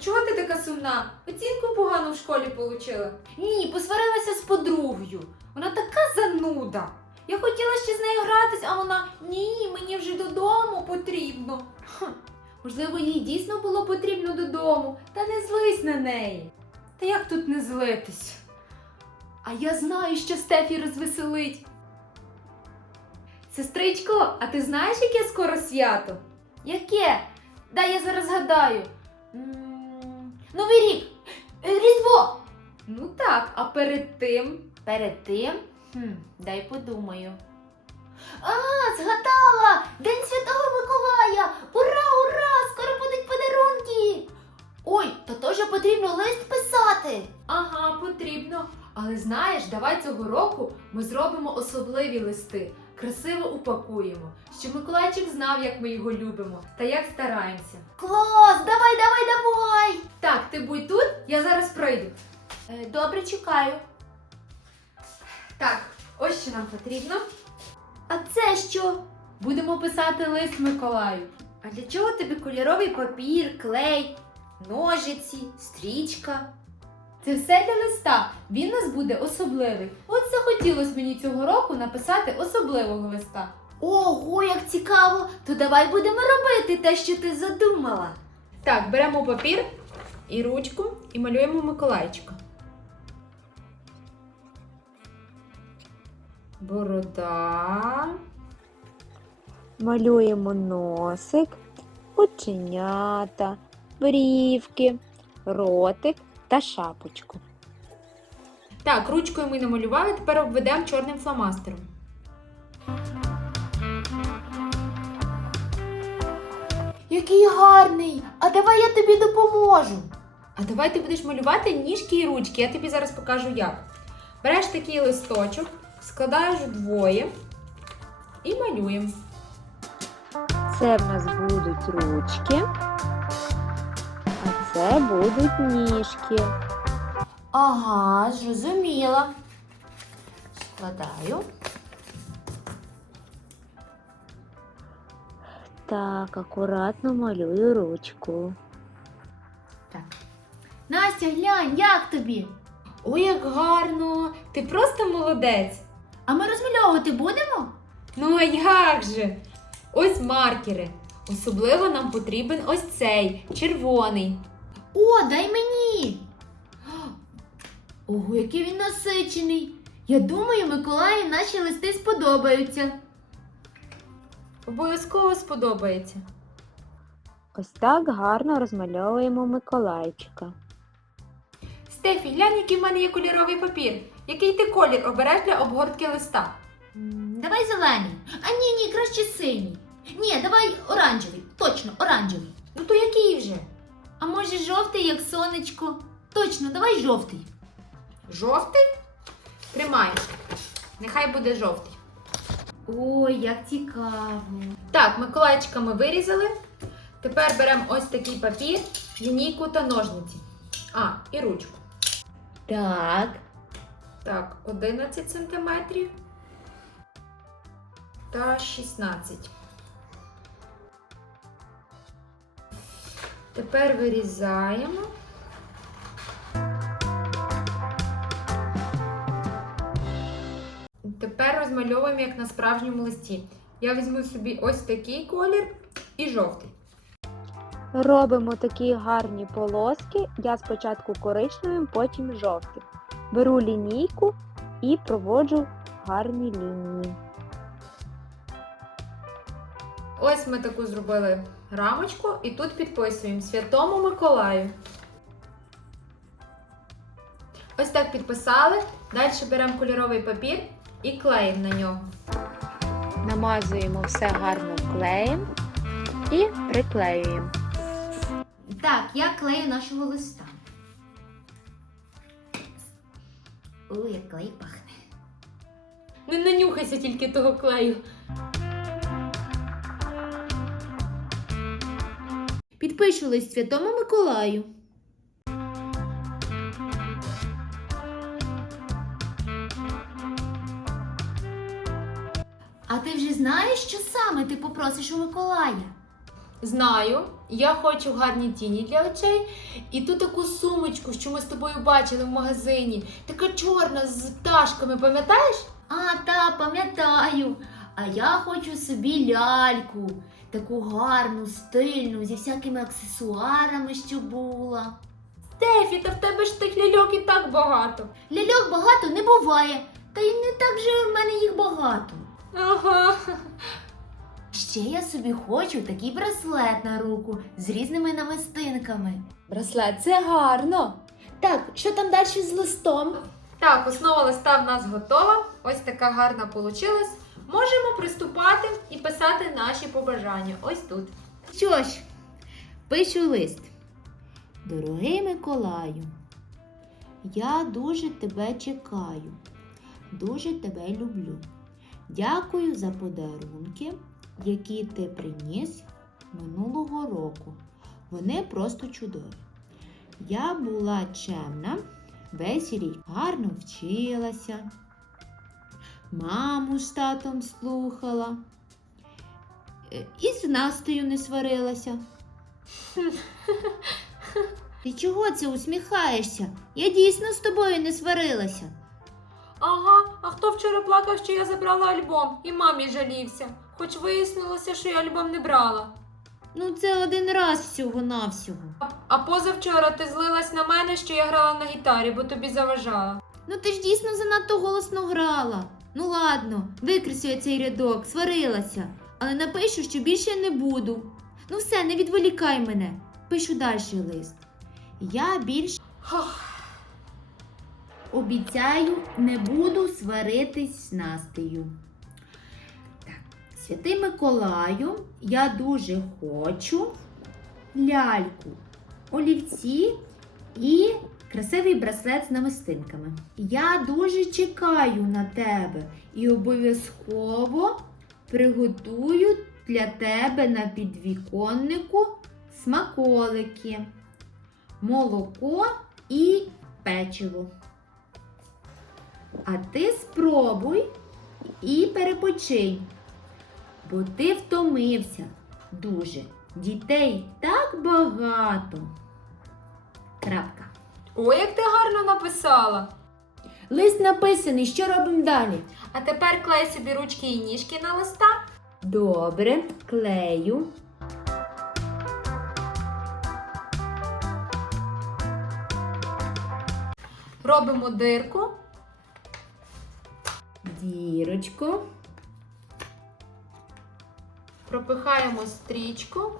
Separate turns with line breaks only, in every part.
чого ти така сумна? Оцінку погану в школі отримала.
Ні, посварилася з подругою. Вона така зануда. Я хотіла ще з нею гратись, а вона ні, мені вже додому потрібно. Хм, можливо, їй дійсно було потрібно додому, та не злись на неї. Та як тут не злитись? А я знаю, що Стефі розвеселить. Сестричко, а ти знаєш, яке скоро свято? Яке? Дай я зараз згадаю. Новий рік! Е, Різдво! Ну так, а перед тим. Перед тим? Хм, дай подумаю. А, згадала! День Святого Миколая! Ура, ура! Скоро будуть подарунки! Ой, то теж потрібно лист писати. Ага, потрібно. Але знаєш, давай цього року ми зробимо особливі листи, красиво упакуємо, щоб Миколайчик знав, як ми його любимо та як стараємося. Клас! Давай, давай, давай! Так, ти будь тут, я зараз прийду. Е, добре, чекаю.
Так, ось що нам потрібно.
А це що? Будемо писати лист Миколаю.
А для чого тобі кольоровий папір, клей, ножиці, стрічка?
Це все для листа. Він у нас буде особливий. От захотілося мені цього року написати особливого листа. Ого, як цікаво! То давай будемо робити те, що ти задумала.
Так, беремо папір і ручку і малюємо Миколайчика. Борода.
Малюємо носик, оченята, брівки, ротик та шапочку.
Так, ручкою ми намалювали, тепер обведемо чорним фломастером.
Який гарний! А давай я тобі допоможу.
А давай ти будеш малювати ніжки і ручки, я тобі зараз покажу як. Береш такий листочок, складаєш вдвоє і малюємо.
Це в нас будуть ручки, а це будуть ніжки.
Ага, зрозуміла. Складаю.
Так, акуратно малюю ручку.
Так. Настя, глянь, як тобі?
Ой, як гарно! Ти просто молодець!
А ми розмальовувати будемо?
Ну а як же? Ось маркери. Особливо нам потрібен ось цей червоний.
О, дай мені. Ого, який він насичений. Я думаю, Миколаю наші листи сподобаються.
Обов'язково сподобається.
Ось так гарно розмальовуємо Миколайчика.
Стефі, глянь, який в мене є кольоровий папір. Який ти колір обереш для обгортки листа?
М, Давай зелений. А ні, ні, краще синій. Ні, давай оранжевий. Точно, оранжевий.
Ну то який вже?
А може жовтий, як сонечко? Точно, давай жовтий.
Жовтий? Тримай. Нехай буде жовтий.
Ой, як цікаво.
Так, ми вирізали. Тепер беремо ось такий папір, лінійку та ножниці. А, і ручку.
Так.
Так, 11 сантиметрів та 16. Тепер вирізаємо. Тепер розмальовуємо як на справжньому листі. Я візьму собі ось такий колір і жовтий.
Робимо такі гарні полоски. Я спочатку коричневим, потім жовтим. Беру лінійку і проводжу гарні лінії.
Ось ми таку зробили рамочку і тут підписуємо Святому Миколаю. Ось так підписали. Далі беремо кольоровий папір і клеїмо на нього.
Намазуємо все гарно клеєм і приклеюємо.
Так, я клею нашого листа. Ой, як клей пахне.
Не нанюхайся тільки того клею.
Підпишу лист Святому Миколаю. А ти вже знаєш, що саме ти попросиш у Миколая?
Знаю, я хочу гарні тіні для очей. І ту таку сумочку, що ми з тобою бачили в магазині. Така чорна з пташками, пам'ятаєш?
А, та, пам'ятаю. А я хочу собі ляльку. Таку гарну, стильну, зі всякими аксесуарами, що була.
Стефі, та в тебе ж тих ляльок і так багато.
Ляльок багато не буває, та й не так же в мене їх багато.
Ага.
Ще я собі хочу такий браслет на руку з різними намистинками.
Браслет, це гарно.
Так, що там далі з листом?
Так, основа листа в нас готова. Ось така гарна получилась. Можемо приступати і писати наші побажання. Ось тут.
Що ж, пишу лист. Дорогий Миколаю, я дуже тебе чекаю, дуже тебе люблю. Дякую за подарунки, які ти приніс минулого року. Вони просто чудові. Я була чемна, весь рік гарно вчилася, маму з татом слухала. Е, І з Настею не сварилася. Ти чого це усміхаєшся? Я дійсно з тобою не сварилася.
Ага, а хто вчора плакав, що я забрала альбом і мамі жалівся. Хоч вияснилося, що я альбом не брала.
Ну, це один раз всього-навсього.
А, а позавчора ти злилась на мене, що я грала на гітарі, бо тобі заважала.
Ну ти ж дійсно занадто голосно грала. Ну ладно, викреслю я цей рядок, сварилася, але напишу, що більше не буду. Ну все, не відволікай мене. Пишу далі лист. Я більше
Ох,
обіцяю, не буду сваритись з Настею. Так, святий Миколаю, я дуже хочу ляльку, олівці і красивий браслет з намистинками. Я дуже чекаю на тебе і обов'язково приготую для тебе на підвіконнику смаколики, молоко і печиво. А ти спробуй і перепочинь, бо ти втомився дуже. Дітей так багато. Крапка.
Ой, як ти гарно написала.
Лист написаний, що робимо далі?
А тепер клей собі ручки і ніжки на листа.
Добре, клею.
Робимо дирку.
Дірочку.
Пропихаємо стрічку.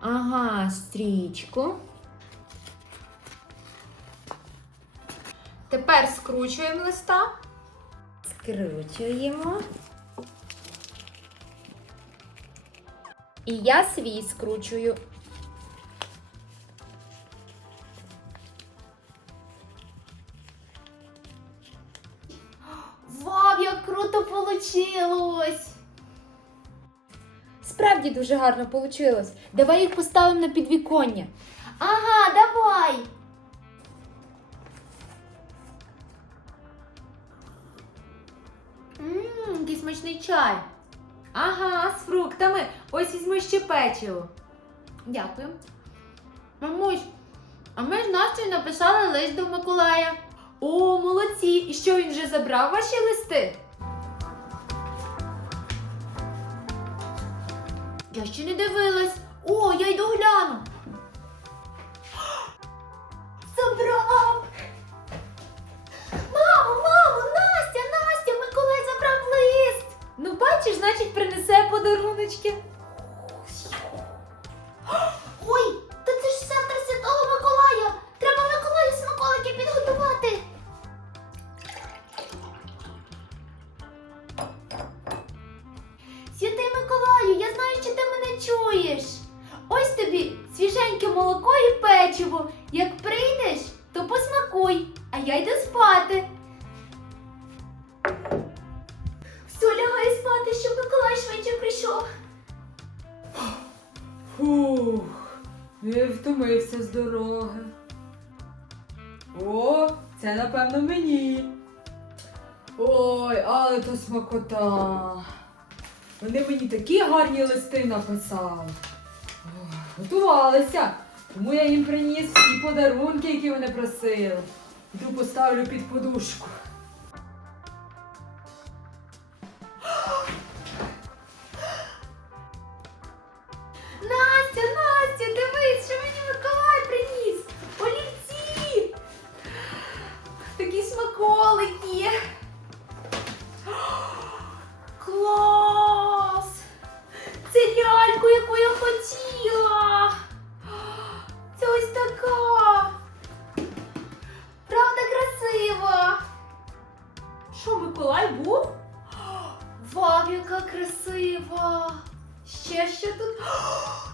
Ага, стрічку.
Тепер скручуємо листа.
Скручуємо.
І я свій скручую. Справді дуже гарно вийшло. Давай їх поставимо на підвіконня.
Ага, давай! Ммм, який смачний чай.
Ага, з фруктами. Ось візьми ще печиво.
Дякую. Мамусь, а ми з Настею написали лист до Миколая.
О, молодці! І що він вже забрав ваші листи?
Я ще не дивилась. О, я йду гляну. Забрав. Мамо, мамо, Настя, Настя, Миколай забрав лист.
Ну, бачиш, значить, принесе подаруночки. Напевно мені. Ой, але то смакота. Вони мені такі гарні листи написали. Ох, Готувалися. Тому я їм приніс всі подарунки, які вони просили. Йду поставлю під подушку.
Настя, Миколай був? Вау, яка красива! Ще що тут?